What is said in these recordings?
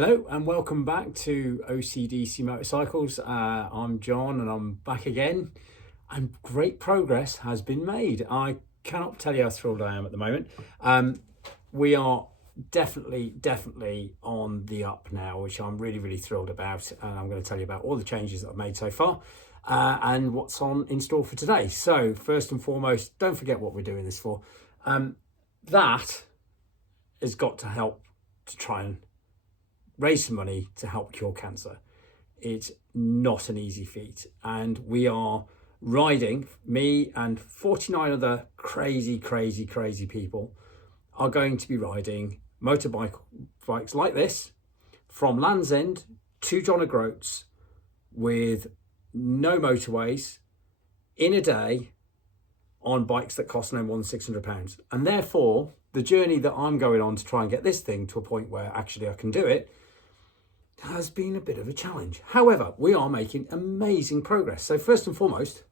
Hello and welcome back to OCDC Motorcycles. I'm John and I'm back again, and great progress has been made. I cannot tell you how thrilled I am at the moment. We are definitely on the up now, which I'm really thrilled about, and I'm going to tell you about all the changes that I've made so far and what's on in store for today. So first and foremost, don't forget what we're doing this for. That has got to help to try and raise some money to help cure cancer. It's not an easy feat, and we are riding, me and 49 other crazy people are going to be riding bikes like this from Land's End to John O'Groats with no motorways in a day on bikes that cost no more than £600. And therefore the journey that I'm going on to try and get this thing to a point where actually I can do it has been a bit of a challenge. However, we are making amazing progress. So first and foremost,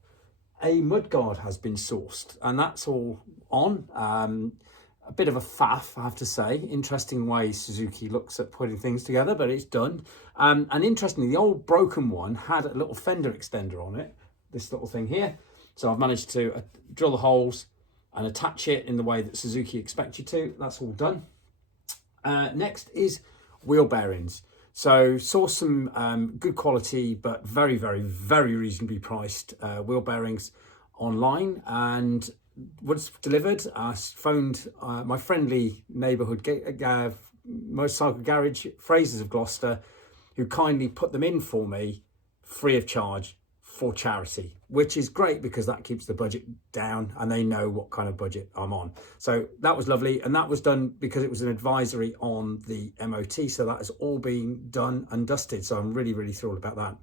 a mudguard has been sourced, and that's all on. A bit of a faff, I have to say. Interesting way Suzuki looks at putting things together, but it's done. And interestingly, the old broken one had a little fender extender on it, this little thing here. So I've managed to drill the holes and attach it in the way that Suzuki expects you to. That's all done. Next is wheel bearings. So saw some good quality but very reasonably priced wheel bearings online, and once delivered I phoned my friendly neighbourhood motorcycle garage, Fraser's of Gloucester, who kindly put them in for me free of charge for charity, which is great because that keeps the budget down and they know what kind of budget I'm on. So that was lovely, and that was done because it was an advisory on the MOT, so that has all been done and dusted, so I'm really thrilled about that.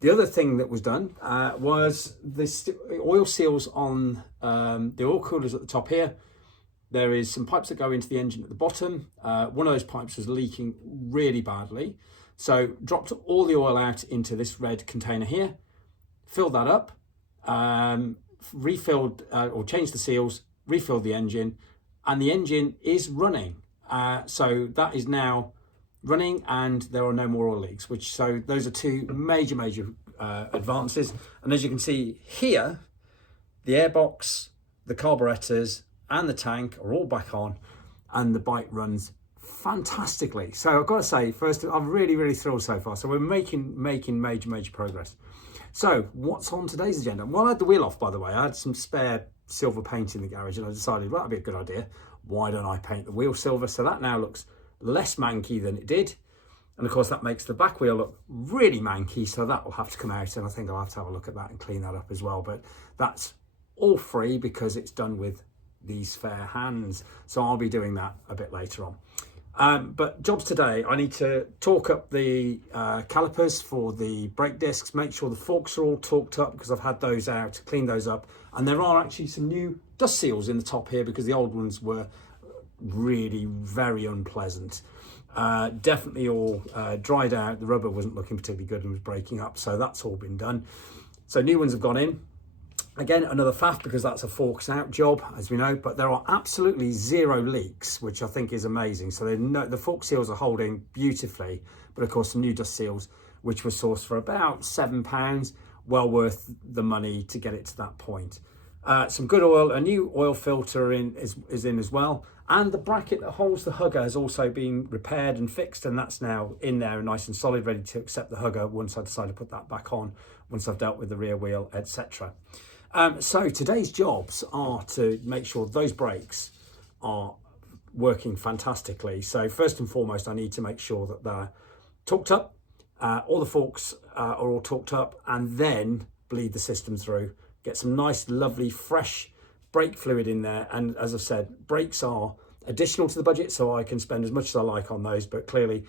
The other thing that was done was the oil seals on the oil coolers at the top here. There is some pipes that go into the engine at the bottom. One of those pipes was leaking really badly, so dropped all the oil out into this red container here, filled that up, refilled or changed the seals, refilled the engine, and the engine is running. So that is now running and there are no more oil leaks, so those are two major advances. And as you can see here, the airbox, the carburetors and the tank are all back on, and the bike runs fantastically. So I've got to say, first, I'm really thrilled so far. So we're making major progress. So what's on today's agenda? Well, I had the wheel off, by the way. I had some spare silver paint in the garage, and I decided, well, that'd be a good idea. Why don't I paint the wheel silver? So that now looks less manky than it did. And of course that makes the back wheel look really manky, so that will have to come out, and I think I'll have to have a look at that and clean that up as well. But that's all free because it's done with these fair hands, so I'll be doing that a bit later on. But jobs today, I need to torque up the calipers for the brake discs, make sure the forks are all torqued up because I've had those out, clean those up, and there are actually some new dust seals in the top here because the old ones were really very unpleasant. Definitely all dried out, the rubber wasn't looking particularly good and was breaking up, so that's all been done. So new ones have gone in. Again, another faff because that's a forks out job, as we know, but there are absolutely zero leaks, which I think is amazing. So the fork seals are holding beautifully, but of course some new dust seals, which were sourced for about £7, well worth the money to get it to that point. Some good oil, a new oil filter is in as well, and the bracket that holds the hugger has also been repaired and fixed, and that's now in there nice and solid, ready to accept the hugger once I decide to put that back on, once I've dealt with the rear wheel, etc. So today's jobs are to make sure those brakes are working fantastically. So first and foremost, I need to make sure that they're torqued up, all the forks are all torqued up, and then bleed the system through. Get some nice, lovely, fresh brake fluid in there. And as I've said, brakes are additional to the budget, so I can spend as much as I like on those. But clearly,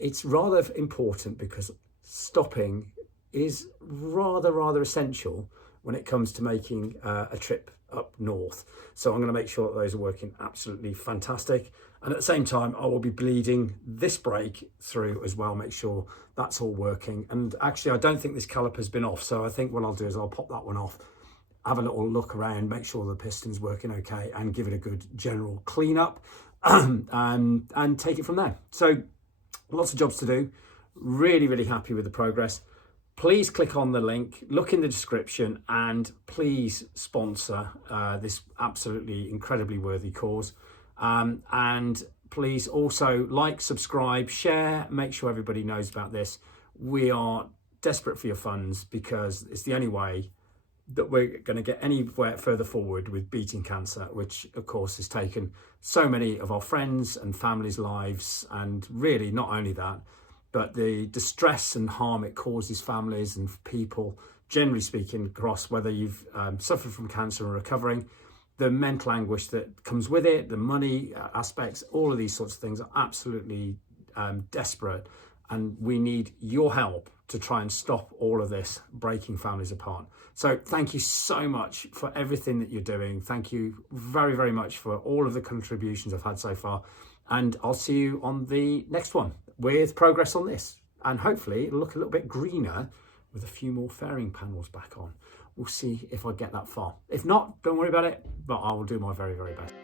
it's rather important because stopping is rather essential when it comes to making a trip up north. So I'm going to make sure that those are working absolutely fantastic. And at the same time, I will be bleeding this brake through as well, make sure that's all working. And actually, I don't think this caliper's been off. So I think what I'll do is I'll pop that one off have a little look around, make sure the piston's working okay, and give it a good general clean up, and take it from there. So lots of jobs to do. Really, really happy with the progress. Please click on the link, look in the description, and please sponsor this absolutely incredibly worthy cause. And please also like, subscribe, share, make sure everybody knows about this. We are desperate for your funds because it's the only way that we're going to get anywhere further forward with beating cancer, which of course has taken so many of our friends and families' lives. And really not only that, but the distress and harm it causes families and people, generally speaking, across whether you've suffered from cancer or recovering, the mental anguish that comes with it, the money aspects, all of these sorts of things are absolutely desperate. And we need your help to try and stop all of this breaking families apart. So thank you so much for everything that you're doing. Thank you very, very much for all of the contributions I've had so far. And I'll see you on the next one with progress on this. And hopefully it'll look a little bit greener with a few more fairing panels back on. We'll see if I get that far. If not, don't worry about it, but I will do my very, very best.